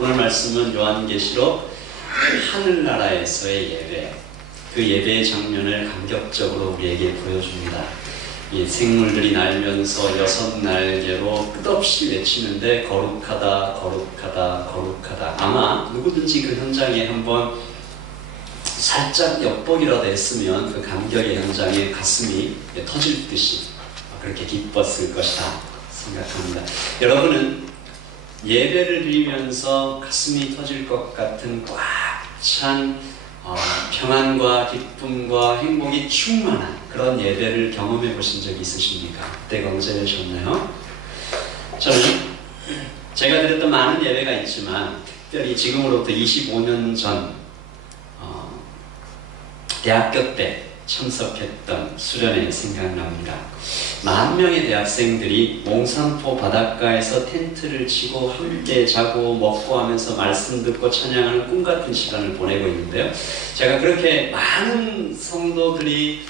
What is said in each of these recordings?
오늘 말씀은 요한계시록 하늘나라에서의 예배, 그 예배의 장면을 감격적으로 우리에게 보여줍니다. 이 생물들이 날면서 6날개로 끝없이 외치는데 거룩하다, 거룩하다, 거룩하다. 아마 누구든지 그 현장에 한번 살짝 엿보기라도 했으면 그 감격의 현장에 가슴이 터질 듯이 그렇게 기뻤을 것이다 생각합니다. 여러분은 예배를 드리면서 가슴이 터질 것 같은 꽉 찬 평안과 기쁨과 행복이 충만한 그런 예배를 경험해 보신 적이 있으십니까? 그때가 언제셨나요? 저는 제가 드렸던 많은 예배가 있지만 특별히 지금으로부터 25년 전 대학교 때 참석했던 수련회 생각납니다. 10,000명의 대학생들이 몽산포 바닷가에서 텐트를 치고 함께 자고 먹고 하면서 말씀 듣고 찬양하는 꿈같은 시간을 보내고 있는데요. 제가 그렇게 많은 성도들이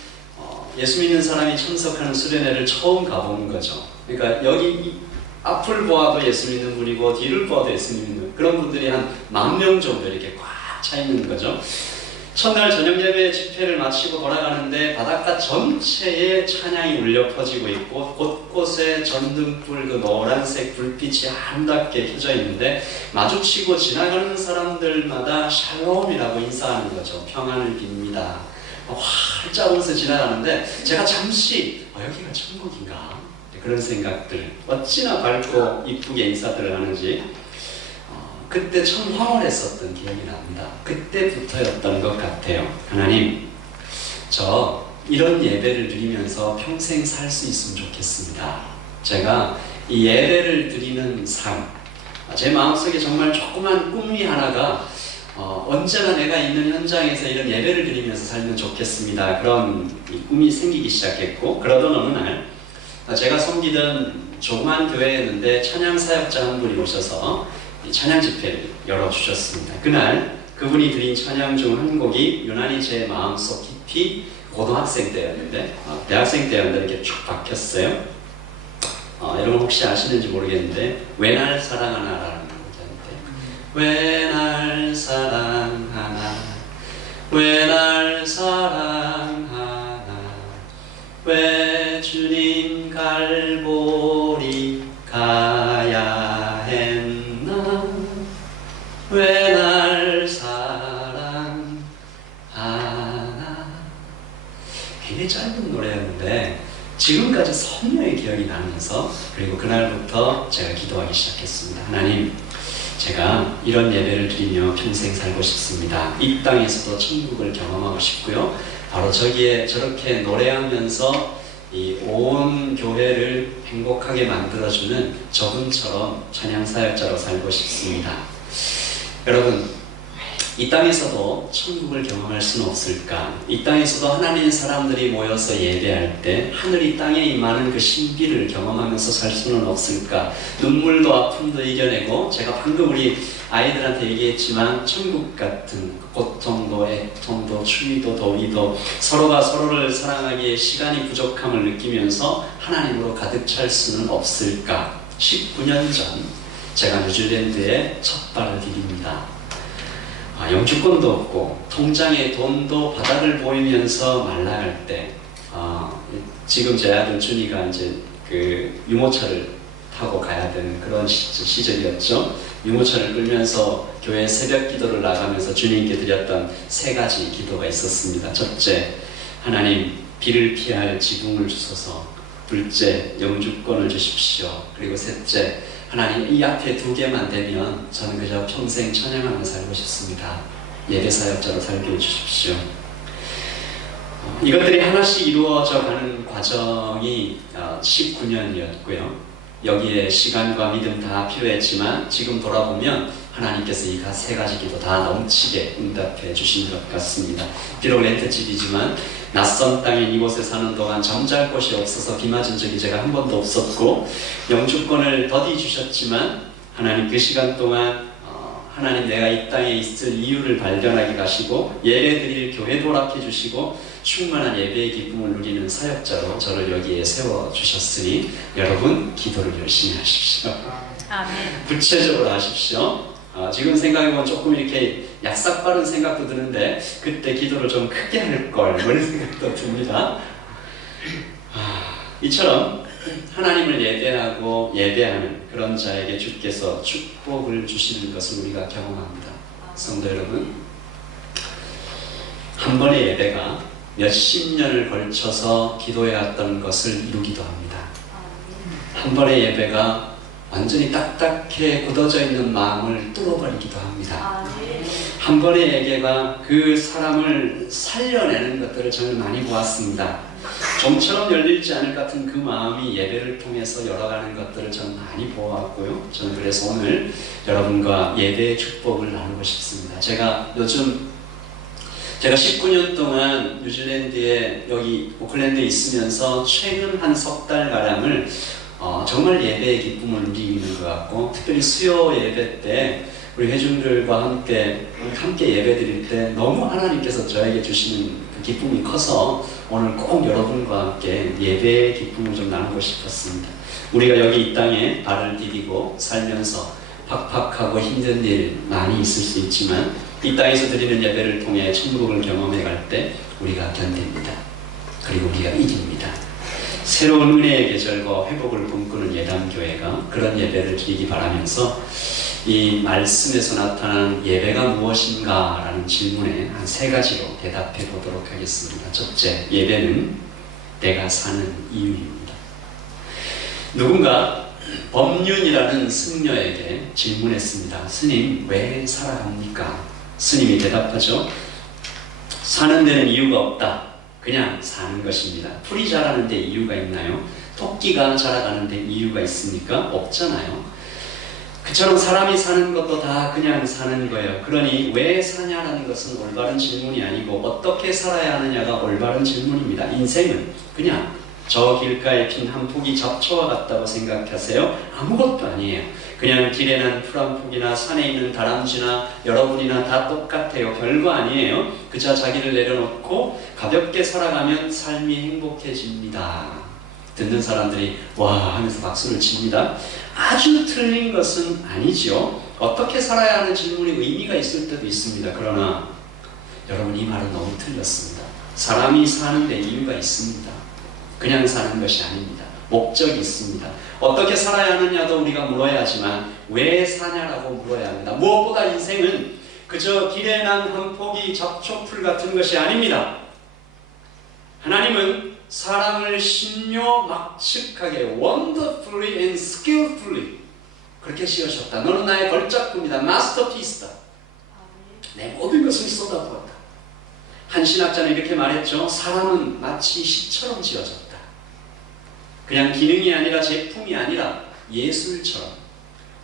예수 믿는 사람이 참석하는 수련회를 처음 가보는 거죠. 그러니까 여기 앞을 보아도 예수 믿는 분이고 뒤를 보아도 예수 믿는 그런 분들이 한 10,000명 정도 이렇게 꽉 차 있는 거죠. 첫날 저녁 예배 집회를 마치고 돌아가는데 바닷가 전체에 찬양이 울려 퍼지고 있고 곳곳에 전등불 그 노란색 불빛이 아름답게 켜져 있는데 마주치고 지나가는 사람들마다 샬롬이라고 인사하는 거죠. 평안을 빕니다. 활짝 웃으면서 지나가는데 제가 잠시 여기가 천국인가? 그런 생각들, 어찌나 밝고 이쁘게 인사들을 하는지 그때 참 황홀했었던 기억이 납니다. 그때부터였던 것 같아요. 하나님, 저 이런 예배를 드리면서 평생 살 수 있으면 좋겠습니다. 제가 이 예배를 드리는 삶, 제 마음속에 정말 조그만 꿈이 하나가 언제나 내가 있는 현장에서 이런 예배를 드리면서 살면 좋겠습니다. 그런 꿈이 생기기 시작했고, 그러던 어느 날 제가 섬기던 조그만 교회였는데 찬양 사역자 한 분이 오셔서 찬양 집회를 열어주셨습니다. 그날 그분이 드린 찬양 중 한 곡이 유난히 제 마음속 깊이 고등학생 때였는데 대학생 때였는데 이렇게 쭉 박혔어요. 여러분 혹시 아시는지 모르겠는데 왜 날 사랑하나라는 곡인데 왜 날 사랑하나 왜 날 사랑하나 왜 주님 갈보리 가야 했나 왜 날 사랑하나. 굉장히 짧은 노래였는데 지금까지 선명히 기억이 나면서 그리고 그날부터 제가 기도하기 시작했습니다. 하나님, 제가 이런 예배를 드리며 평생 살고 싶습니다. 이 땅에서도 천국을 경험하고 싶고요. 바로 저기에 저렇게 노래하면서 이 온 교회를 행복하게 만들어주는 저분처럼 찬양사역자로 살고 싶습니다. 여러분, 이 땅에서도 천국을 경험할 수는 없을까? 이 땅에서도 하나님의 사람들이 모여서 예배할 때 하늘이 땅에 임하는 그 신비를 경험하면서 살 수는 없을까? 눈물도 아픔도 이겨내고 제가 방금 우리 아이들한테 얘기했지만 천국 같은 고통도 애통도 추위도 더위도 서로가 서로를 사랑하기에 시간이 부족함을 느끼면서 하나님으로 가득 찰 수는 없을까? 19년 전 제가 뉴질랜드에 첫 발을 디딥니다. 영주권도 없고 통장에 돈도 바닥을 보이면서 말라갈 때 지금 제 아들 준이가 이제 그 유모차를 타고 가야 되는 그런 시절이었죠. 유모차를 끌면서 교회 새벽 기도를 나가면서 주님께 드렸던 3가지 기도가 있었습니다. 첫째, 하나님 비를 피할 지붕을 주소서. 둘째, 영주권을 주십시오. 그리고 셋째, 하나님 이 앞에 2개만 되면 저는 그저 평생 찬양하며 살고 싶습니다. 예배사역자로 살게 해주십시오. 이것들이 하나씩 이루어져 가는 과정이 19년이었고요. 여기에 시간과 믿음 다 필요했지만 지금 돌아보면 하나님께서 이 3가지 기도 다 넘치게 응답해 주신 것 같습니다. 비록 렌트집이지만 낯선 땅인 이곳에 사는 동안 잠잘 곳이 없어서 비 맞은 적이 제가 한 번도 없었고 영주권을 더디 주셨지만 하나님 그 시간 동안 하나님 내가 이 땅에 있을 이유를 발견하게 하시고 예배 드릴 교회도 허락해 주시고 충만한 예배의 기쁨을 누리는 사역자로 저를 여기에 세워주셨으니 여러분 기도를 열심히 하십시오. 아멘. 구체적으로 하십시오. 지금 생각해보면 조금 이렇게 약삭빠른 생각도 드는데 그때 기도를 좀 크게 할걸 뭐 이런 생각도 듭니다. 이처럼 하나님을 예배하고 예배하는 그런 자에게 주께서 축복을 주시는 것을 우리가 경험합니다. 성도 여러분, 한 번의 예배가 몇십 년을 걸쳐서 기도해왔던 것을 이루기도 합니다. 한 번의 예배가 완전히 딱딱해 굳어져 있는 마음을 뚫어버리기도 합니다. 한 번의 예배가 그 사람을 살려내는 것들을 저는 많이 보았습니다. 좀처럼 열리지 않을 것 같은 그 마음이 예배를 통해서 열어가는 것들을 저는 많이 보았고요. 저는 그래서 오늘 여러분과 예배의 축복을 나누고 싶습니다. 제가 19년 동안 뉴질랜드에 여기 오클랜드에 있으면서 최근 한 석 달가량을 정말 예배의 기쁨을 누리고 있는 것 같고, 특별히 수요 예배 때 우리 회중들과 함께 예배 드릴 때 너무 하나님께서 저에게 주시는 그 기쁨이 커서 오늘 꼭 여러분과 함께 예배의 기쁨을 좀 나누고 싶었습니다. 우리가 여기 이 땅에 발을 디디고 살면서 팍팍하고 힘든 일 많이 있을 수 있지만 이 땅에서 드리는 예배를 통해 천국을 경험해 갈 때 우리가 견딥니다. 그리고 우리가 이깁니다. 새로운 은혜의 계절과 회복을 꿈꾸는 예담교회가 그런 예배를 드리기 바라면서 이 말씀에서 나타나는 예배가 무엇인가 라는 질문에 한 3가지로 대답해 보도록 하겠습니다. 첫째, 예배는 내가 사는 이유입니다. 누군가 법륜이라는 승려에게 질문했습니다. 스님, 왜 살아갑니까? 스님이 대답하죠. 사는 데는 이유가 없다. 그냥 사는 것입니다. 풀이 자라는데 이유가 있나요? 토끼가 자라가는데 이유가 있습니까? 없잖아요. 그처럼 사람이 사는 것도 다 그냥 사는 거예요. 그러니 왜 사냐라는 것은 올바른 질문이 아니고 어떻게 살아야 하느냐가 올바른 질문입니다. 인생은 그냥 저 길가에 핀 한 폭이 잡초와 같다고 생각하세요? 아무것도 아니에요. 그냥 길에 난 풀 한 폭이나 산에 있는 다람쥐나 여러분이나 다 똑같아요. 별거 아니에요. 그저 자기를 내려놓고 가볍게 살아가면 삶이 행복해집니다. 듣는 사람들이 와 하면서 박수를 칩니다. 아주 틀린 것은 아니죠. 어떻게 살아야 하는 질문이 의미가 있을 때도 있습니다. 그러나 여러분, 이 말은 너무 틀렸습니다. 사람이 사는데 이유가 있습니다. 그냥 사는 것이 아닙니다. 목적이 있습니다. 어떻게 살아야 하느냐도 우리가 물어야 하지만 왜 사냐라고 물어야 합니다. 무엇보다 인생은 그저 길에 난 한 폭이 잡초풀 같은 것이 아닙니다. 하나님은 사람을 신묘막측하게 wonderfully and skillfully 그렇게 지으셨다. 너는 나의 걸작품이다. 마스터피스다. 내 모든 것을 쏟아부었다. 한 신학자는 이렇게 말했죠. 사람은 마치 시처럼 지어졌다. 그냥 기능이 아니라 제품이 아니라 예술처럼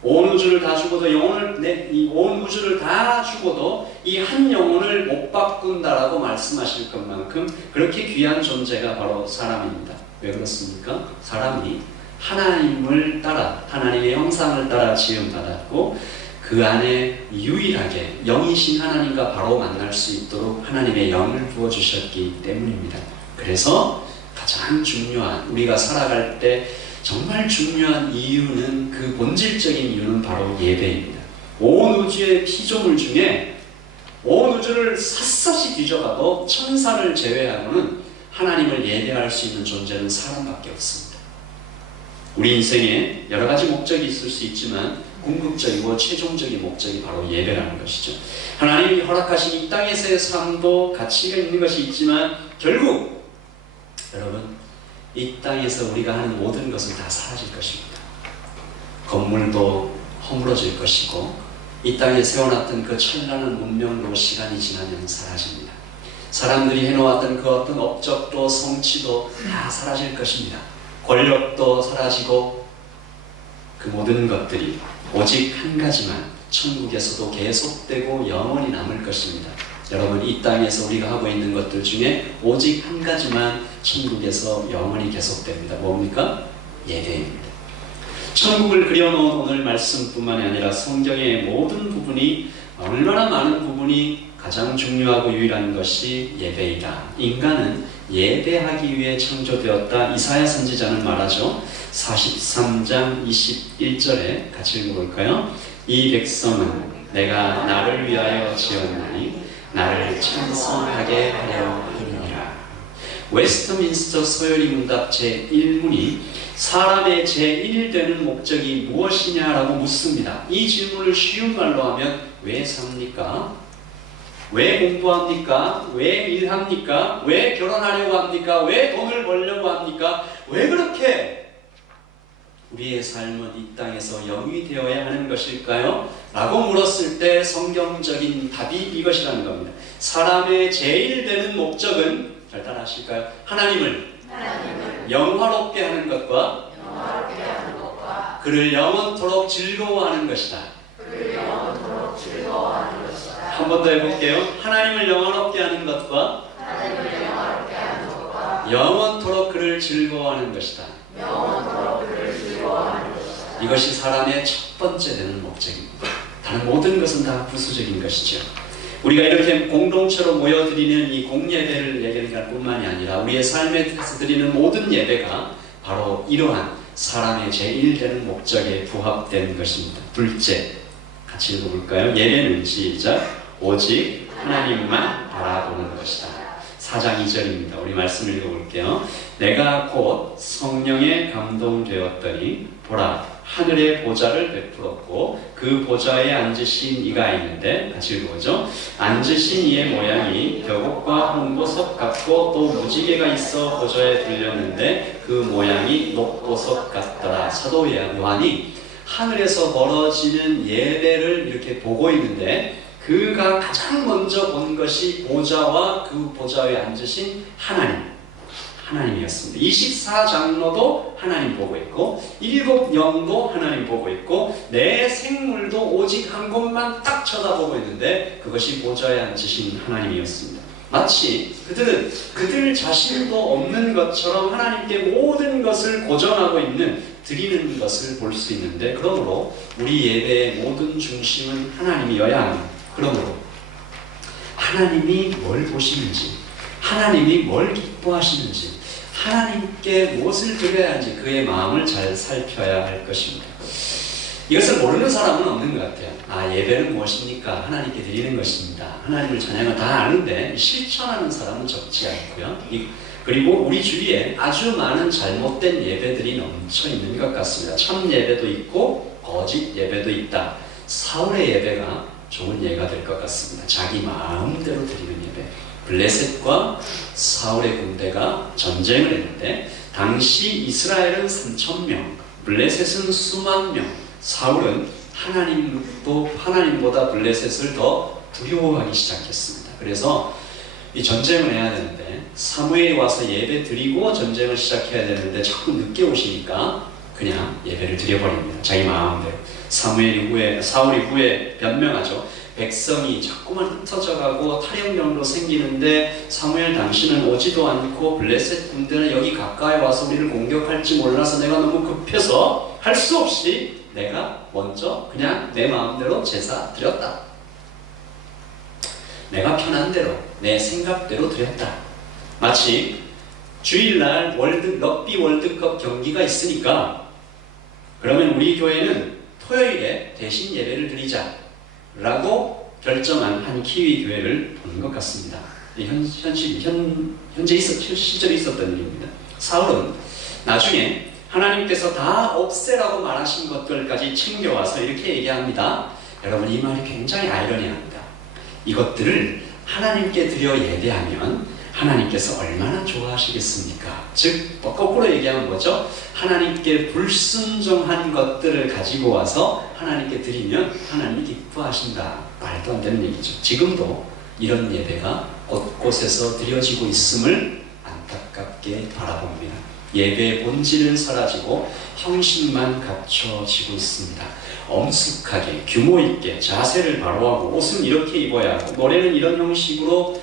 온 우주를 다 주고도 온 우주를 다 주고도 이 한 영혼을 못 바꾼다라고 말씀하실 것만큼 그렇게 귀한 존재가 바로 사람입니다. 왜 그렇습니까? 사람이 하나님을 따라 하나님의 형상을 따라 지음받았고 그 안에 유일하게 영이신 하나님과 바로 만날 수 있도록 하나님의 영을 부어주셨기 때문입니다. 그래서 가장 중요한 우리가 살아갈 때 정말 중요한 이유는 그 본질적인 이유는 바로 예배입니다. 온 우주의 피조물 중에 온 우주를 샅샅이 뒤져가도 천사를 제외하고는 하나님을 예배할 수 있는 존재는 사람밖에 없습니다. 우리 인생에 여러 가지 목적이 있을 수 있지만 궁극적이고 최종적인 목적이 바로 예배라는 것이죠. 하나님이 허락하신 이 땅에서의 삶도 가치가 있는 것이 있지만 결국 여러분, 이 땅에서 우리가 하는 모든 것은 다 사라질 것입니다. 건물도 허물어질 것이고 이 땅에 세워놨던 그 찬란한 문명도 시간이 지나면 사라집니다. 사람들이 해놓았던 그 어떤 업적도 성취도 다 사라질 것입니다. 권력도 사라지고 그 모든 것들이 오직 한 가지만 천국에서도 계속되고 영원히 남을 것입니다. 여러분, 이 땅에서 우리가 하고 있는 것들 중에 오직 한 가지만 천국에서 영원히 계속됩니다. 뭡니까? 예배입니다. 천국을 그려놓은 오늘 말씀뿐만이 아니라 성경의 모든 부분이 얼마나 많은 부분이 가장 중요하고 유일한 것이 예배이다. 인간은 예배하기 위해 창조되었다. 이사야 선지자는 말하죠. 43장 21절에 같이 읽어볼까요? 이 백성은 내가 나를 위하여 지었나니 나를 찬송하게 하려 함이니라. 웨스트민스터 서열이 문답 제1문이 사람의 제1 되는 목적이 무엇이냐라고 묻습니다. 이 질문을 쉬운 말로 하면 왜 삽니까? 왜 공부합니까? 왜 일합니까? 왜 결혼하려고 합니까? 왜 돈을 벌려고 합니까? 왜 그렇게 우리의 삶은 이 땅에서 영이 되어야 하는 것일까요? 라고 물었을 때 성경적인 답이 이것이라는 겁니다. 사람의 제일 되는 목적은, 잘 따라하실까요? 하나님을 영화롭게 하는 것과 그를 영원토록 즐거워하는 것이다. 한 번 더 해볼게요. 하나님을 영화롭게 하는 것과 영원토록 그를 즐거워하는 것이다. 이것이 사람의 첫 번째 되는 목적입니다. 다른 모든 것은 다 부수적인 것이죠. 우리가 이렇게 공동체로 모여드리는 이 공예배를 얘기할 뿐만이 아니라 우리의 삶에서 드리는 모든 예배가 바로 이러한 사람의 제일 되는 목적에 부합된 것입니다. 둘째, 같이 읽어볼까요? 예배는 시작. 오직 하나님만 바라보는 것이다. 4장 2절입니다. 우리 말씀 읽어볼게요. 내가 곧 성령에 감동되었더니 보라 하늘의 보좌를 베풀었고 그 보좌에 앉으신 이가 있는데, 같이 읽어보죠. 앉으신 이의 모양이 벼곡과 홍보석 같고 또 무지개가 있어 보좌에 들렸는데 그 모양이 녹보석 같더라. 사도 요한이 하늘에서 벌어지는 예배를 이렇게 보고 있는데 그가 가장 먼저 본 것이 보좌와 그 보좌에 앉으신 하나님이었습니다. 24장로도 하나님 보고 있고 7영도 하나님 보고 있고 내 생물도 오직 한 곳만 딱 쳐다보고 있는데 그것이 보좌에 앉으신 하나님이었습니다. 마치 그들 자신도 없는 것처럼 하나님께 모든 것을 고전하고 있는, 드리는 것을 볼 수 있는데, 그러므로 우리 예배의 모든 중심은 하나님이어야 합니다. 그러므로 하나님이 뭘 보시는지, 하나님이 뭘 기뻐하시는지, 하나님께 무엇을 드려야 하는지 그의 마음을 잘 살펴야 할 것입니다. 이것을 모르는 사람은 없는 것 같아요. 예배는 무엇입니까? 하나님께 드리는 것입니다. 하나님을 찬양을 다 아는데 실천하는 사람은 적지 않고요. 그리고 우리 주위에 아주 많은 잘못된 예배들이 넘쳐 있는 것 같습니다. 참 예배도 있고 거짓 예배도 있다. 사울의 예배가 좋은 예가 될 것 같습니다. 자기 마음대로 드리는 예배. 블레셋과 사울의 군대가 전쟁을 했는데 당시 이스라엘은 3,000명, 블레셋은 수만 명. 사울은 하나님보다 블레셋을 더 두려워하기 시작했습니다. 그래서 이 전쟁을 해야 되는데 사무엘이 와서 예배 드리고 전쟁을 시작해야 되는데 자꾸 늦게 오시니까 그냥 예배를 드려버립니다. 자기 마음대로. 사울이 후에 변명하죠. 백성이 자꾸만 흩어져가고 탈영병도 생기는데 사무엘 당신은 오지도 않고 블레셋 군대는 여기 가까이 와서 우리를 공격할지 몰라서 내가 너무 급해서 할 수 없이 내가 먼저 그냥 내 마음대로 제사 드렸다. 내가 편한 대로 내 생각대로 드렸다. 마치 주일날 럭비 월드컵 경기가 있으니까 그러면 우리 교회는 토요일에 대신 예배를 드리자 라고 결정한 한 키위 교회를 보는 것 같습니다. 현재 실제로 있었던 일입니다. 사울은 나중에 하나님께서 다 없애라고 말하신 것들까지 챙겨와서 이렇게 얘기합니다. 여러분, 이 말이 굉장히 아이러니합니다. 이것들을 하나님께 드려 예배하면 하나님께서 얼마나 좋아하시겠습니까? 즉, 거꾸로 얘기하면 뭐죠? 하나님께 불순종한 것들을 가지고 와서 하나님께 드리면 하나님이 기뻐하신다. 말도 안 되는 얘기죠. 지금도 이런 예배가 곳곳에서 드려지고 있음을 안타깝게 바라봅니다. 예배의 본질은 사라지고 형식만 갖춰지고 있습니다. 엄숙하게, 규모 있게, 자세를 바로 하고, 옷은 이렇게 입어야 하고, 노래는 이런 형식으로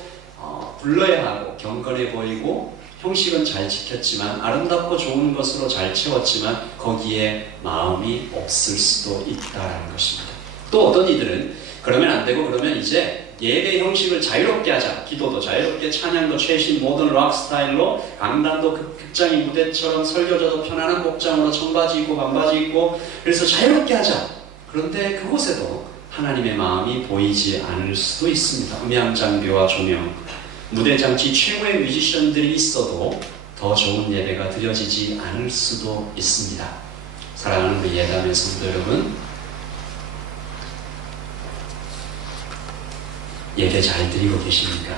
불러야 하고, 경건해 보이고, 형식은 잘 지켰지만, 아름답고 좋은 것으로 잘 채웠지만, 거기에 마음이 없을 수도 있다는 것입니다. 또 어떤 이들은 그러면 안 되고, 그러면 이제 예배 형식을 자유롭게 하자. 기도도 자유롭게, 찬양도 최신 모던 락 스타일로, 강단도 극장이 무대처럼, 설교자도 편안한 복장으로 청바지 입고 반바지 입고, 그래서 자유롭게 하자. 그런데 그곳에도 하나님의 마음이 보이지 않을 수도 있습니다. 음향 장비와 조명, 무대 장치 최고의 뮤지션들이 있어도 더 좋은 예배가 드려지지 않을 수도 있습니다. 사랑하는 우리 예담의 성도 여러분, 예배 잘 드리고 계십니까?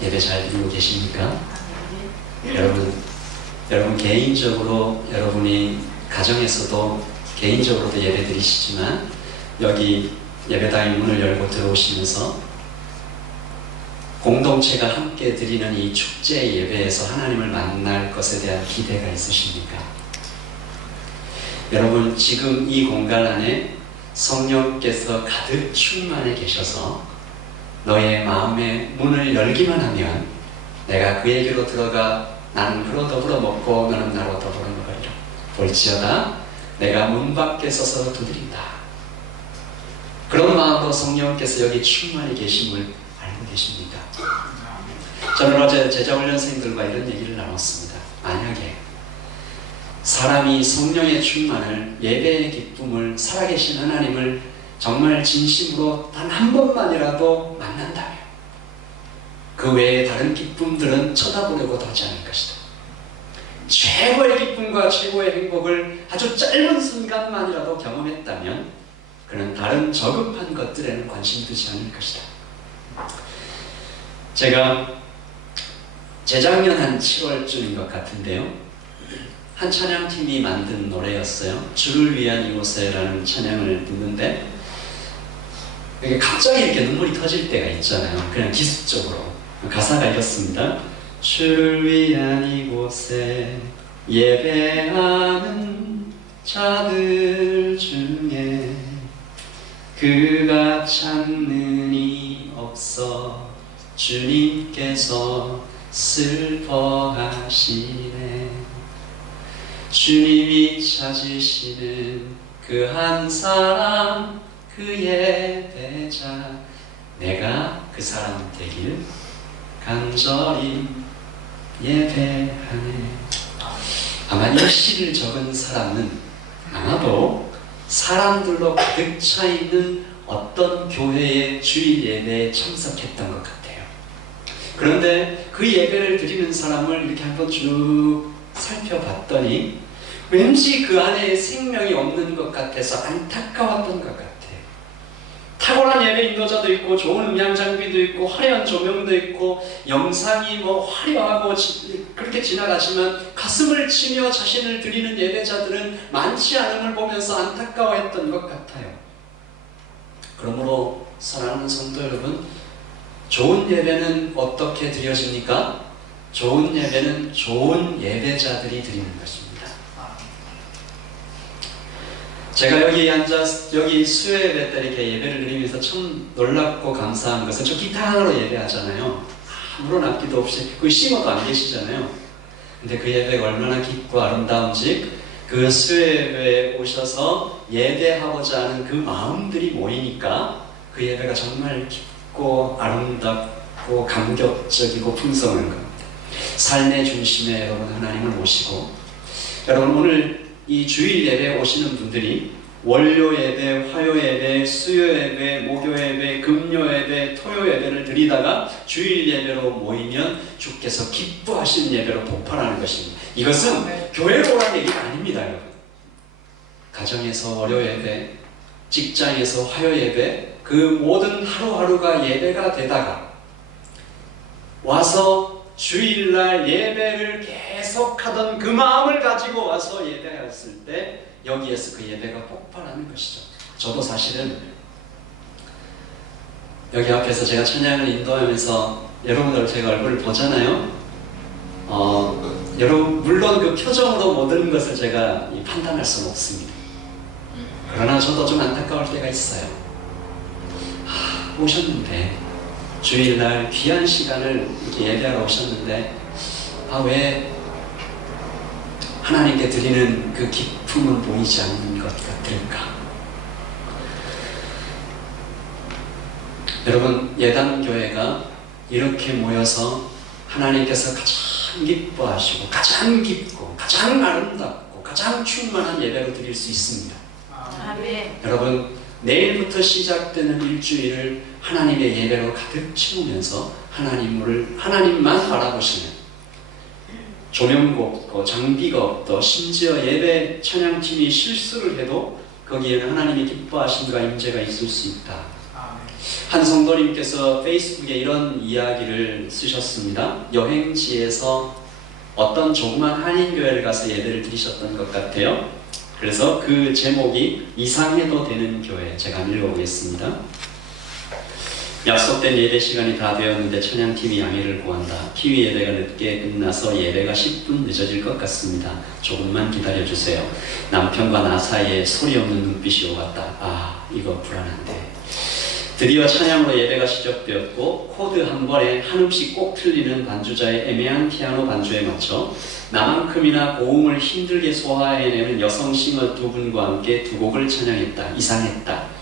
예배 잘 드리고 계십니까? 여러분 개인적으로 여러분이 가정에서도 개인적으로도 예배 드리시지만 여기 예배당의 문을 열고 들어오시면서 공동체가 함께 드리는 이 축제 예배에서 하나님을 만날 것에 대한 기대가 있으십니까? 여러분 지금 이 공간 안에 성령께서 가득 충만해 계셔서 너의 마음의 문을 열기만 하면 내가 그에게로 들어가 나는 그로 더불어 먹고 너는 나로 더불어 먹으리라. 볼지어다 내가 문 밖에 서서 두드린다. 그런 마음으로 성령께서 여기 충만히 계심을 알고 계십니까? 저는 어제 제자훈련생들과 이런 얘기를 나눴습니다. 만약에 사람이 성령의 충만을, 예배의 기쁨을, 살아계신 하나님을 정말 진심으로 단 한 번만이라도 만난다면 그 외에 다른 기쁨들은 쳐다보려고 하지 않을 것이다. 최고의 기쁨과 최고의 행복을 아주 짧은 순간만이라도 경험했다면 그는 다른 저급한 것들에는 관심 두지 않을 것이다. 제가 재작년 한 7월쯤인 것 같은데요, 한 찬양팀이 만든 노래였어요. 주를 위한 이곳에라는 찬양을 듣는데 갑자기 이렇게 눈물이 터질 때가 있잖아요. 그냥 기습적으로. 가사가 이렇습니다. 주를 위한 이곳에 예배하는 자들 중에 그가 찾는 이 없어 주님께서 슬퍼하시네. 주님이 찾으시는 그 한 사람, 그 예배자, 내가 그 사람 되길 간절히 예배하네. 아마 이 시를 적은 사람은 아마도 사람들로 가득 차 있는 어떤 교회의 주일 예배에 참석했던 것 같아요. 그런데 그 예배를 드리는 사람을 이렇게 한번 쭉 살펴봤더니 왠지 그 안에 생명이 없는 것 같아서 안타까웠던 것 같아요. 탁월한 예배 인도자도 있고 좋은 음향 장비도 있고 화려한 조명도 있고 영상이 화려하고 그렇게 지나가지만 가슴을 치며 자신을 드리는 예배자들은 많지 않음을 보면서 안타까워했던 것 같아요. 그러므로 사랑하는 성도 여러분, 좋은 예배는 어떻게 드려집니까? 좋은 예배는 좋은 예배자들이 드리는 것입니다. 제가 여기 여기 수요 예배 때 이렇게 예배를 드리면서 참 놀랍고 감사한 것은 저 기타 하나로 예배하잖아요. 아무런 악기도 없이, 그 싱어도 안 계시잖아요. 근데 그 예배가 얼마나 깊고 아름다운지, 그 수요 예배에 오셔서 예배하고자 하는 그 마음들이 모이니까 그 예배가 정말 깊고 아름답고 감격적이고 풍성한 겁니다. 삶의 중심에 여러분 하나님을 모시고, 여러분 오늘 이 주일 예배에 오시는 분들이 월요 예배, 화요 예배, 수요 예배, 목요 예배, 금요 예배, 토요 예배를 드리다가 주일 예배로 모이면 주께서 기뻐하시는 예배로 폭발하는 것입니다. 이것은 교회로 오라는 얘기가 아닙니다, 여러분. 가정에서 월요 예배, 직장에서 화요 예배, 그 모든 하루하루가 예배가 되다가 와서 주일날 예배를 계속하던 그 마음을 가지고 와서 예배했을 때 여기에서 그 예배가 폭발하는 것이죠. 저도 사실은 여기 앞에서 제가 찬양을 인도하면서 여러분들 제가 얼굴을 보잖아요. 여러분 물론 그 표정으로 모든 것을 제가 판단할 수는 없습니다. 그러나 저도 좀 안타까울 때가 있어요. 오셨는데 주일날 귀한 시간을 이렇게 예배하러 오셨는데 왜 하나님께 드리는 그 기쁨은 보이지 않는 것 같을까? 여러분, 예담교회가 이렇게 모여서 하나님께서 가장 기뻐하시고 가장 깊고 가장 아름답고 가장 충만한 예배로 드릴 수 있습니다. 아멘. 여러분, 내일부터 시작되는 일주일을 하나님의 예배로 가득 채우면서 하나님만 바라보시는, 조명도 없고 장비가 없고 심지어 예배 찬양팀이 실수를 해도 거기에는 하나님이 기뻐하심과 임재가 있을 수 있다. 한 성도님께서 페이스북에 이런 이야기를 쓰셨습니다. 여행지에서 어떤 조그만 한인교회를 가서 예배를 드리셨던 것 같아요. 그래서 그 제목이 이상해도 되는 교회, 제가 읽어보겠습니다. 약속된 예배 시간이 다 되었는데 찬양팀이 양해를 구한다. 키위 예배가 늦게 끝나서 예배가 10분 늦어질 것 같습니다. 조금만 기다려주세요. 남편과 나 사이에 소리 없는 눈빛이 오갔다. 이거 불안한데. 드디어 찬양으로 예배가 시작되었고 코드 한 번에 한음씩 꼭 틀리는 반주자의 애매한 피아노 반주에 맞춰 나만큼이나 고음을 힘들게 소화해내는 여성 싱어 두 분과 함께 두 곡을 찬양했다. 이상했다.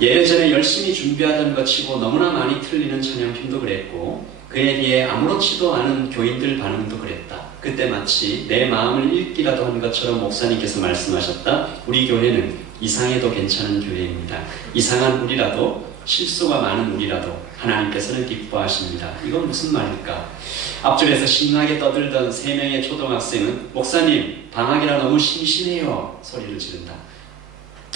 예배 전에 열심히 준비하던 것 치고 너무나 많이 틀리는 찬양팀도 그랬고 그에 비해 아무렇지도 않은 교인들 반응도 그랬다. 그때 마치 내 마음을 읽기라도 한 것처럼 목사님께서 말씀하셨다. 우리 교회는 이상해도 괜찮은 교회입니다. 이상한 우리라도, 실수가 많은 우리라도 하나님께서는 기뻐하십니다. 이건 무슨 말일까? 앞줄에서 신나게 떠들던 3명의 초등학생은 목사님, 방학이라 너무 심심해요 소리를 지른다.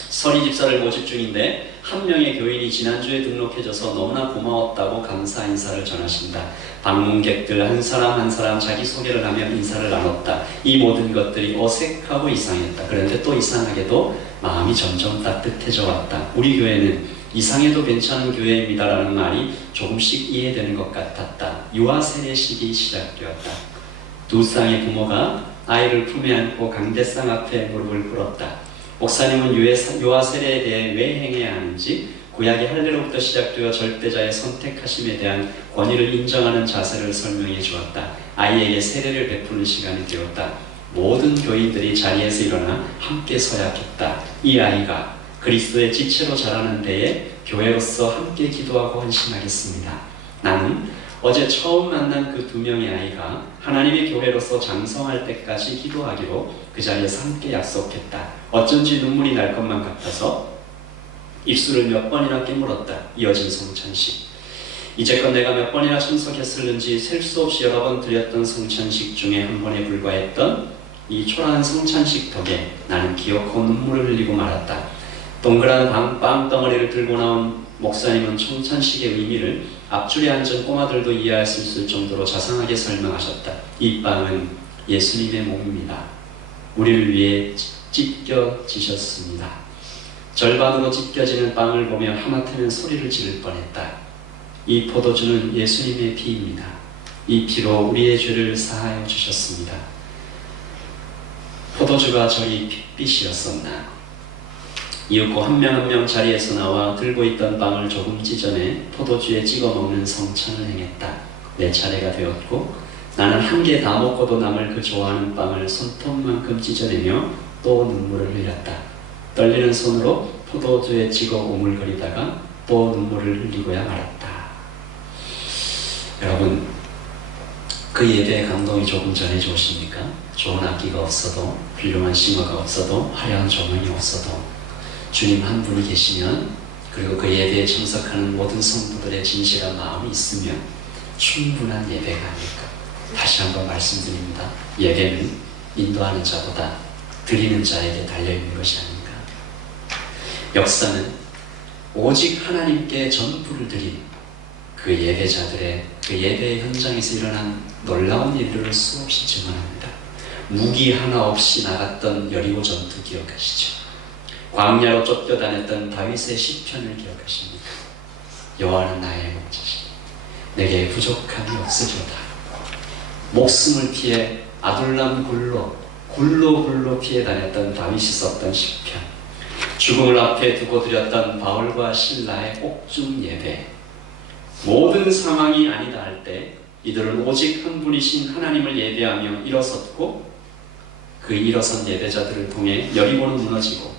서리 집사를 모집 중인데 한 명의 교인이 지난주에 등록해줘서 너무나 고마웠다고 감사 인사를 전하신다. 방문객들 한 사람 한 사람 자기소개를 하며 인사를 나눴다. 이 모든 것들이 어색하고 이상했다. 그런데 또 이상하게도 마음이 점점 따뜻해져 왔다. 우리 교회는 이상해도 괜찮은 교회입니다라는 말이 조금씩 이해되는 것 같았다. 유아 세례식이 시작되었다. 두 쌍의 부모가 아이를 품에 안고 강대상 앞에 무릎을 꿇었다. 목사님은 유아 세례에 대해 왜 행해야 하는지, 구약의 할례로부터 시작되어 절대자의 선택하심에 대한 권위를 인정하는 자세를 설명해 주었다. 아이에게 세례를 베푸는 시간이 되었다. 모든 교인들이 자리에서 일어나 함께 서약했다. 이 아이가 그리스도의 지체로 자라는 데에 교회로서 함께 기도하고 헌신하겠습니다. 나는 어제 처음 만난 그 2명의 아이가 하나님의 교회로서 장성할 때까지 기도하기로 그 자리에서 함께 약속했다. 어쩐지 눈물이 날 것만 같아서 입술을 몇 번이나 깨물었다. 이어진 성찬식. 이제껏 내가 몇 번이나 참석했을는지 셀 수 없이 여러 번 드렸던 성찬식 중에 한 번에 불과했던 이 초라한 성찬식 덕에 나는 기어코 눈물을 흘리고 말았다. 동그란 빵덩어리를 들고 나온 목사님은 성찬식의 의미를 앞줄에 앉은 꼬마들도 이해할 수 있을 정도로 자상하게 설명하셨다. 이 빵은 예수님의 몸입니다. 우리를 위해 찢겨지셨습니다. 절반으로 찢겨지는 빵을 보며 하마터면 소리를 지를 뻔했다. 이 포도주는 예수님의 피입니다. 이 피로 우리의 죄를 사하여 주셨습니다. 포도주가 저희 핏빛이었었나. 이윽고 한 명 한 명 자리에서 나와 들고 있던 빵을 조금 찢어내 포도주에 찍어 먹는 성찬을 행했다. 내 차례가 되었고 나는 한 개 다 먹고도 남을 그 좋아하는 빵을 손톱만큼 찢어내며 또 눈물을 흘렸다. 떨리는 손으로 포도주에 찍어 오물거리다가 또 눈물을 흘리고야 말았다. 여러분, 그 예배의 감동이 조금 전해져 오십니까? 좋은 악기가 없어도, 훌륭한 싱어가 없어도, 화려한 조명이 없어도 주님 한 분이 계시면, 그리고 그 예배에 참석하는 모든 성도들의 진실한 마음이 있으면 충분한 예배가 아닐까. 다시 한번 말씀드립니다. 예배는 인도하는 자보다 드리는 자에게 달려있는 것이 아닌가. 역사는 오직 하나님께 전부를 드린 그 예배자들의 그 예배 현장에서 일어난 놀라운 일들을 수없이 증언합니다. 무기 하나 없이 나갔던 여리고 전투 기억하시죠? 광야로 쫓겨다녔던 다윗의 시편을 기억하십니까? 여호와는 나의 목자시니 내게 부족함이 없으리로다. 목숨을 피해 아둘람 굴로 피해 다녔던 다윗이 썼던 시편, 죽음을 앞에 두고 드렸던 바울과 실라의 옥중 예배, 모든 상황이 아니다 할 때 이들은 오직 한 분이신 하나님을 예배하며 일어섰고, 그 일어선 예배자들을 통해 여리고는 무너지고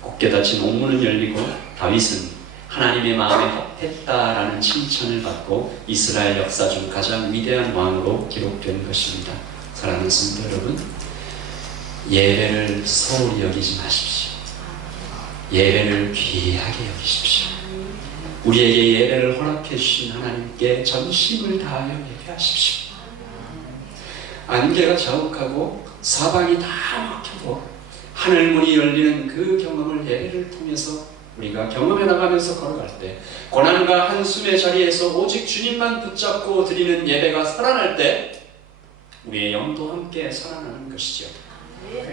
굳게 닫힌 옥문은 열리고 다윗은 하나님의 마음에 합했다라는 칭찬을 받고 이스라엘 역사 중 가장 위대한 왕으로 기록된 것입니다. 사랑하는 성도 여러분, 예배를 소홀히 여기지 마십시오. 예배를 귀하게 여기십시오. 우리에게 예배를 허락해 주신 하나님께 전심을 다하여 예배하십시오. 안개가 자욱하고 사방이 다 막혀도 하늘문이 열리는 그 경험을 예배를 통해서 우리가 경험해 나가면서 걸어갈 때, 고난과 한숨의 자리에서 오직 주님만 붙잡고 드리는 예배가 살아날 때 우리의 영도 함께 살아나는 것이죠.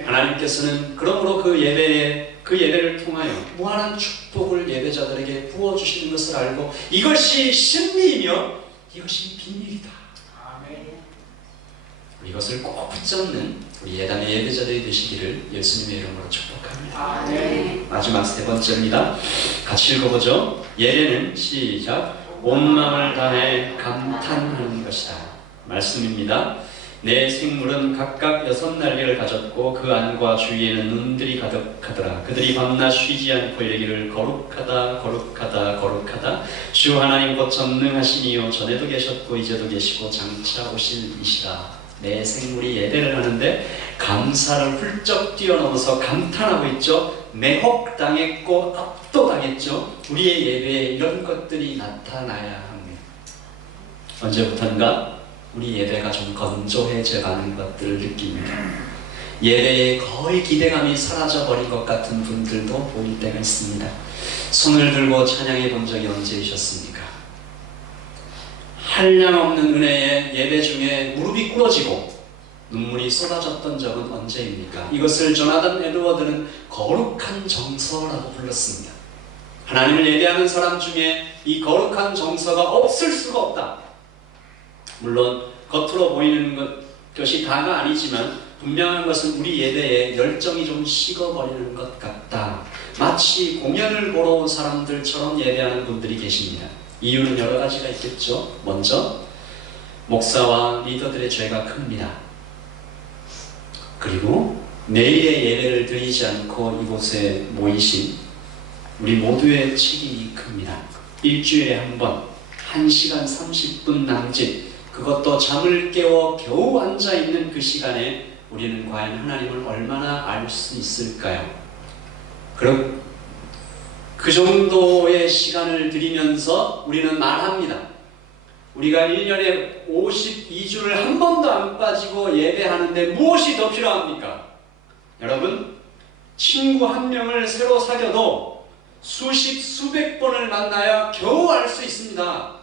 하나님께서는 그러므로 그 예배를 통하여 무한한 축복을 예배자들에게 부어주시는 것을 알고 이것이 진리이며 이것이 비밀이다. 이것을 꼭 붙잡는 우리 예단의 예배자들이 되시기를 예수님의 이름으로 축복합니다. 마지막 세 번째입니다. 같이 읽어보죠. 예배는 시작. 온 마음을 다해 감탄하는 것이다. 말씀입니다. 내 생물은 각각 6날개를 가졌고 그 안과 주위에는 눈들이 가득하더라. 그들이 밤낮 쉬지 않고 이르기를 거룩하다 거룩하다 거룩하다. 주 하나님 곧 전능하시니요 전에도 계셨고 이제도 계시고 장차 오실 이시라. 내 생물이 예배를 하는데 감사를 훌쩍 뛰어넘어서 감탄하고 있죠. 매혹당했고 압도당했죠. 우리의 예배에 이런 것들이 나타나야 합니다. 언제부턴가 우리 예배가 좀 건조해져 가는 것들을 느낍니다. 예배에 거의 기대감이 사라져버린 것 같은 분들도 보일 때가 있습니다. 손을 들고 찬양해 본 적이 언제이셨습니까? 한량없는 은혜의 예배 중에 무릎이 꿇어지고 눈물이 쏟아졌던 적은 언제입니까? 이것을 조나단 에드워드는 거룩한 정서라고 불렀습니다. 하나님을 예배하는 사람 중에 이 거룩한 정서가 없을 수가 없다. 물론 겉으로 보이는 것이 다가 아니지만 분명한 것은 우리 예배에 열정이 좀 식어버리는 것 같다. 마치 공연을 보러 온 사람들처럼 예배하는 분들이 계십니다. 이유는 여러 가지가 있겠죠. 먼저 목사와 리더들의 죄가 큽니다. 그리고 내일의 예배를 드리지 않고 이곳에 모이신 우리 모두의 책임이 큽니다. 일주일에 한 번 1시간 30분 남짓, 그것도 잠을 깨워 겨우 앉아있는 그 시간에 우리는 과연 하나님을 얼마나 알 수 있을까요? 그럼 그 정도의 시간을 들이면서 우리는 말합니다. 우리가 1년에 52주를 한 번도 안 빠지고 예배하는데 무엇이 더 필요합니까? 여러분, 친구 한 명을 새로 사귀어도 수십 수백 번을 만나야 겨우 알 수 있습니다.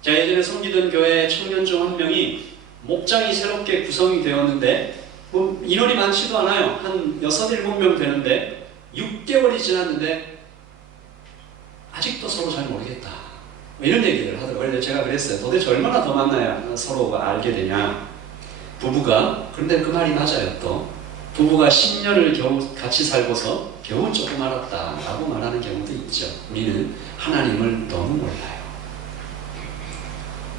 제가 예전에 섬기던 교회 청년 중 한 명이 목장이 새롭게 구성이 되었는데 인원이 많지도 않아요. 한 6, 7명 되는데 6개월이 지났는데 아직도 서로 잘 모르겠다. 이런 얘기를 하더라고요. 제가 그랬어요. 도대체 얼마나 더 만나야 서로가 알게 되냐. 부부가, 그런데 그 말이 맞아요. 또 부부가 10년을 겨우 같이 살고서 겨우 조금 알았다라고 말하는 경우도 있죠. 우리는 하나님을 너무 몰라요.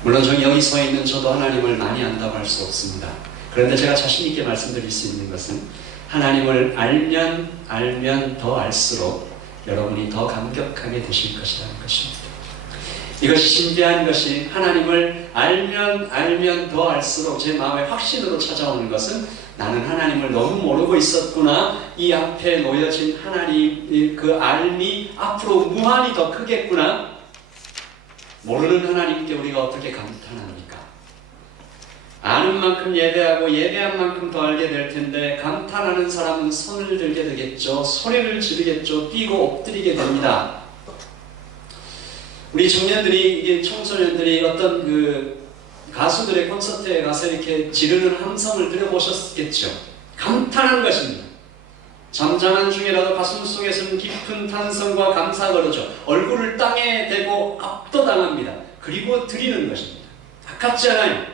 물론 여기 서 있는 저도 하나님을 많이 안다고 할 수 없습니다. 그런데 제가 자신 있게 말씀드릴 수 있는 것은 하나님을 알면 더 알수록 여러분이 더 감격하게 되실 것이라는 것입니다. 이것이 신비한 것이 하나님을 알면 더 알수록 제 마음의 확신으로 찾아오는 것은 나는 하나님을 너무 모르고 있었구나. 이 앞에 놓여진 하나님 그 알미 앞으로 무한히 더 크겠구나. 모르는 하나님께 우리가 어떻게 감탄합니까? 아는 만큼 예배하고 예배한 만큼 더 알게 될 텐데 감탄하는 사람은 손을 들게 되겠죠. 소리를 지르겠죠. 뛰고 엎드리게 됩니다. 우리 청년들이, 청소년들이 어떤 그 가수들의 콘서트에 가서 이렇게 지르는 함성을 들어보셨겠죠. 감탄한 것입니다. 잠잠한 중이라도 가슴 속에서는 깊은 탄성과 감사가 흐르죠. 얼굴을 땅에 대고 압도당합니다. 그리고 드리는 것입니다. 아깝지 않아요.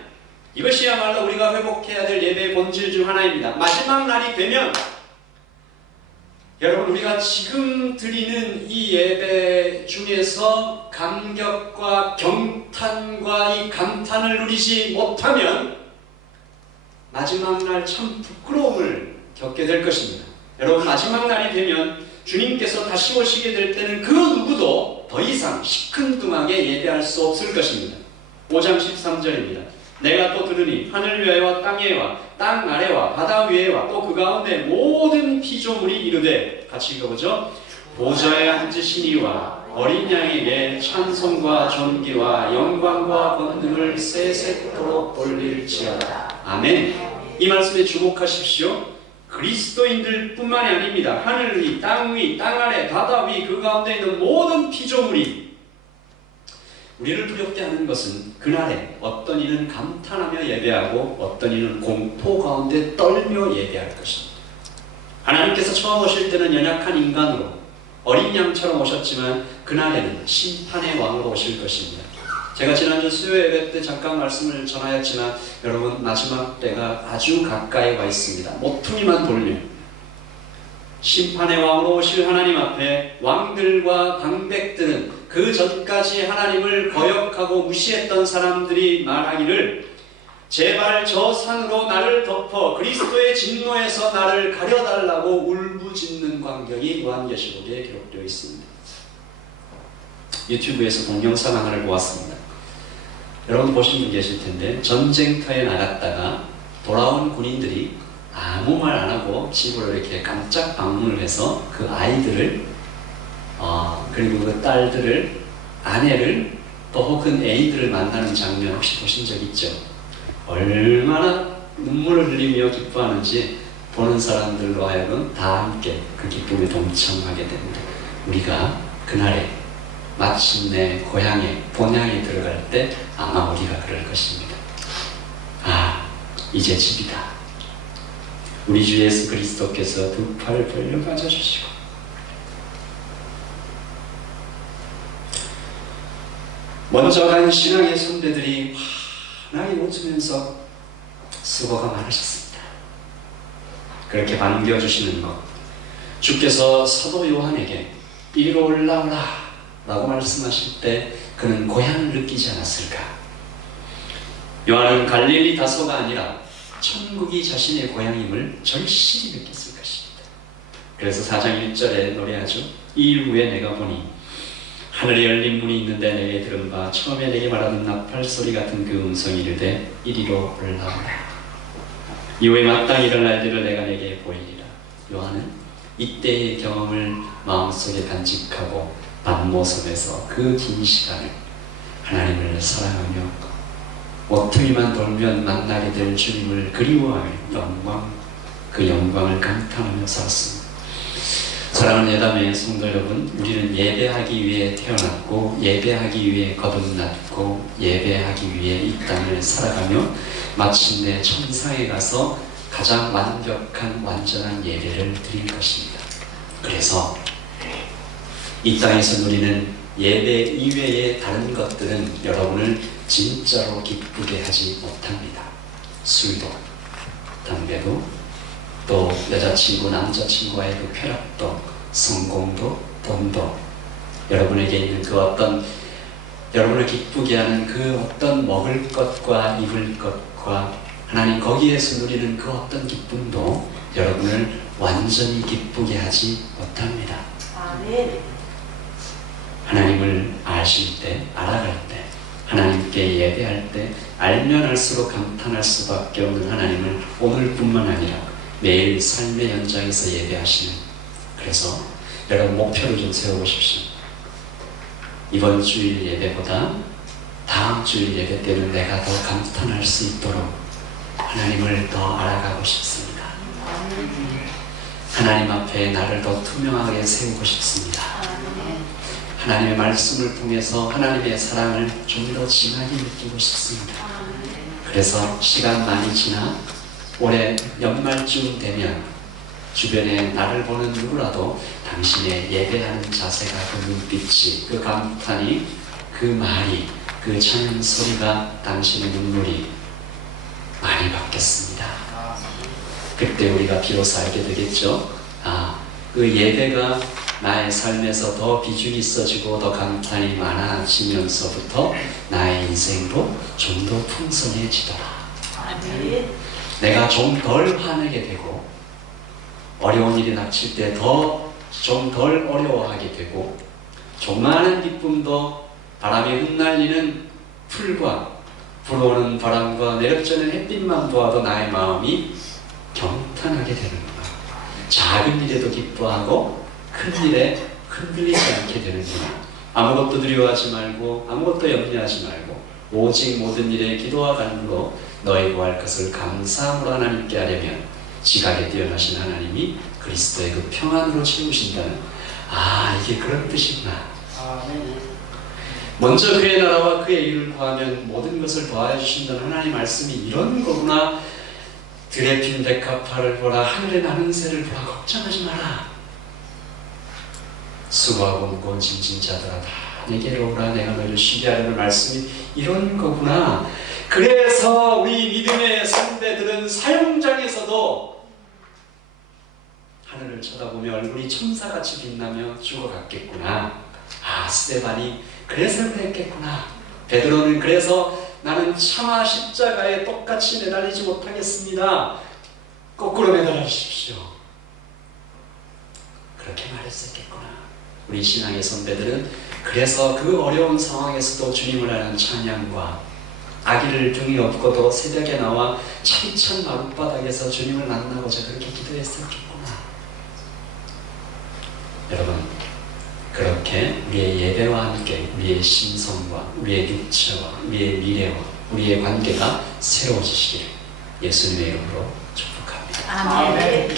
이것이야말로 우리가 회복해야 될 예배의 본질 중 하나입니다. 마지막 날이 되면 여러분, 우리가 지금 드리는 이 예배 중에서 감격과 경탄과 이 감탄을 누리지 못하면 마지막 날 참 부끄러움을 겪게 될 것입니다. 여러분, 마지막 날이 되면 주님께서 다시 오시게 될 때는 그 누구도 더 이상 시큰둥하게 예배할 수 없을 것입니다. 5장 13절입니다. 내가 또 들으니 하늘 위에와 땅 위에와 땅 아래와 바다 위에와 또 그 가운데 모든 피조물이 이르되, 같이 읽어보죠. 보좌에 앉으시니와 어린 양에게 찬송과 존귀와 영광과 권능을 세세토록 돌릴지어다. 아멘. 이 말씀에 주목하십시오. 그리스도인들 뿐만이 아닙니다. 하늘 위, 땅 위, 땅 아래, 바다 위, 그 가운데 있는 모든 피조물이 우리를 두렵게 하는 것은 그날에 어떤 이는 감탄하며 예배하고 어떤 이는 공포 가운데 떨며 예배할 것입니다. 하나님께서 처음 오실 때는 연약한 인간으로 어린 양처럼 오셨지만 그날에는 심판의 왕으로 오실 것입니다. 제가 지난주 수요 예배 때 잠깐 말씀을 전하였지만 여러분, 마지막 때가 아주 가까이 와 있습니다. 모퉁이만 돌면 심판의 왕으로 오실 하나님 앞에 왕들과 방백들은 그 전까지 하나님을 거역하고 무시했던 사람들이 말하기를, 제발 저 산으로 나를 덮어 그리스도의 진노에서 나를 가려달라고 울부짖는 광경이 요한계시록에 기록되어 있습니다. 유튜브에서 동영상 하나를 보았습니다. 여러분 보신 분 계실 텐데, 전쟁터에 나갔다가 돌아온 군인들이 아무 말 안 하고 집으로 이렇게 깜짝 방문을 해서 그 아이들을 그리고 그 딸들을, 아내를, 또 혹은 애인들을 만나는 장면 혹시 보신 적 있죠? 얼마나 눈물을 흘리며 기뻐하는지 보는 사람들로 하여금 다 함께 그 기쁨에 동참하게 됩니다. 우리가 그날에 마침내 고향에, 본향에 들어갈 때 아마 우리가 그럴 것입니다. 아, 이제 집이다. 우리 주 예수 그리스도께서 두 팔을 벌려 가져주시고 먼저 간 신앙의 선배들이 환하게 웃으면서 수고가 많으셨습니다. 그렇게 반겨주시는 것, 주께서 사도 요한에게 이리로 올라오라 라고 말씀하실 때 그는 고향을 느끼지 않았을까? 요한은 갈릴리 다소가 아니라 천국이 자신의 고향임을 절실히 느꼈을 것입니다. 그래서 4장 1절에 노래하죠. 이 일 후에 내가 보니 하늘에 열린 문이 있는데 내게 들은 바 처음에 내게 말하던 나팔 소리 같은 그 음성이 이르되 이리로 올라오라. 이후에 마땅히 일어날 일을 내가 내게 보이리라. 요한은 이때의 경험을 마음속에 간직하고 밤모섬에서 그 긴 시간을 하나님을 사랑하며 모퉁이만 돌면 만나게 될 주님을 그리워하며 그 영광을 감탄하며 살았습니다. 사랑하는 예담의 성도 여러분, 우리는 예배하기 위해 태어났고 예배하기 위해 거듭났고 예배하기 위해 이 땅을 살아가며 마침내 천상에 가서 가장 완벽한 완전한 예배를 드릴 것입니다. 그래서 이 땅에서 누리는 예배 이외의 다른 것들은 여러분을 진짜로 기쁘게 하지 못합니다. 술도, 담배도, 또 여자친구, 남자친구와의 그 쾌락도, 성공도, 돈도, 여러분에게 있는 그 어떤 여러분을 기쁘게 하는 그 어떤 먹을 것과 입을 것과 하나님 거기에서 누리는 그 어떤 기쁨도 여러분을 완전히 기쁘게 하지 못합니다. 아멘. 하나님을 아실 때, 알아갈 때, 하나님께 예배할 때 알면 알수록 감탄할 수밖에 없는 하나님을 오늘뿐만 아니라 매일 삶의 현장에서 예배하시는, 그래서 여러분 목표를 좀 세워보십시오. 이번 주일 예배보다 다음 주일 예배 때는 내가 더 감탄할 수 있도록 하나님을 더 알아가고 싶습니다. 하나님 앞에 나를 더 투명하게 세우고 싶습니다. 하나님의 말씀을 통해서 하나님의 사랑을 좀 더 진하게 느끼고 싶습니다. 그래서 시간 많이 지나 올해 연말쯤 되면 주변에 나를 보는 누구라도 당신의 예배하는 자세가, 그 눈빛이, 그 감탄이, 그 말이, 그 찬양 소리가, 당신의 눈물이 많이 바뀌었습니다. 그때 우리가 비로소 알게 되겠죠. 그 예배가 나의 삶에서 더 비중이 있어지고 더 감탄이 많아지면서부터 나의 인생도 좀 더 풍성해지더라. 내가 좀 덜 화내게 되고 어려운 일이 닥칠 때 좀 덜 어려워하게 되고 조그마한 기쁨도 바람에 흩날리는 풀과 불어오는 바람과 내렵지는 햇빛만 보아도 나의 마음이 경탄하게 되는구나. 작은 일에도 기뻐하고 큰 일에 흔들리지 않게 되는구나. 아무것도 두려워하지 말고 아무것도 염려하지 말고 오직 모든 일에 기도와 간구로 너희 구할 것을 감사함으로 하나님께 하려면 지각에 뛰어나신 하나님이 그리스도의 그 평안으로 채우신다는, 이게 그런 뜻이구나. 먼저 그의 나라와 그의 일을 구하면 모든 것을 더하여 주신다는 하나님의 말씀이 이런 거구나. 들에 핀 백합화를 보라, 하늘에 나는 새를 보라, 걱정하지 마라. 수고하고 무거운 짐진 자들아 다 내게로 오라, 내가 너를 쉬게 하려는 말씀이 이런 거구나. 그래서 우리 믿음의 선배들은 사형장에서도 하늘을 쳐다보며 얼굴이 천사같이 빛나며 죽어갔겠구나. 스데반이 그래서 그랬겠구나. 베드로는 그래서 나는 차마 십자가에 똑같이 매달리지 못하겠습니다. 거꾸로 매달아 주십시오. 그렇게 말했었겠구나. 우리 신앙의 선배들은 그래서 그 어려운 상황에서도 주님을 아는 찬양과 아기를 등에 업고도 새벽에 나와 차디찬 마룻바닥에서 주님을 만나고자 그렇게 기도했었겠구나. 여러분, 그렇게 우리의 예배와 함께 우리의 심성과 우리의 육체와 우리의 미래와 우리의 관계가 새로워지시기를 예수님의 이름으로 축복합니다. 아멘.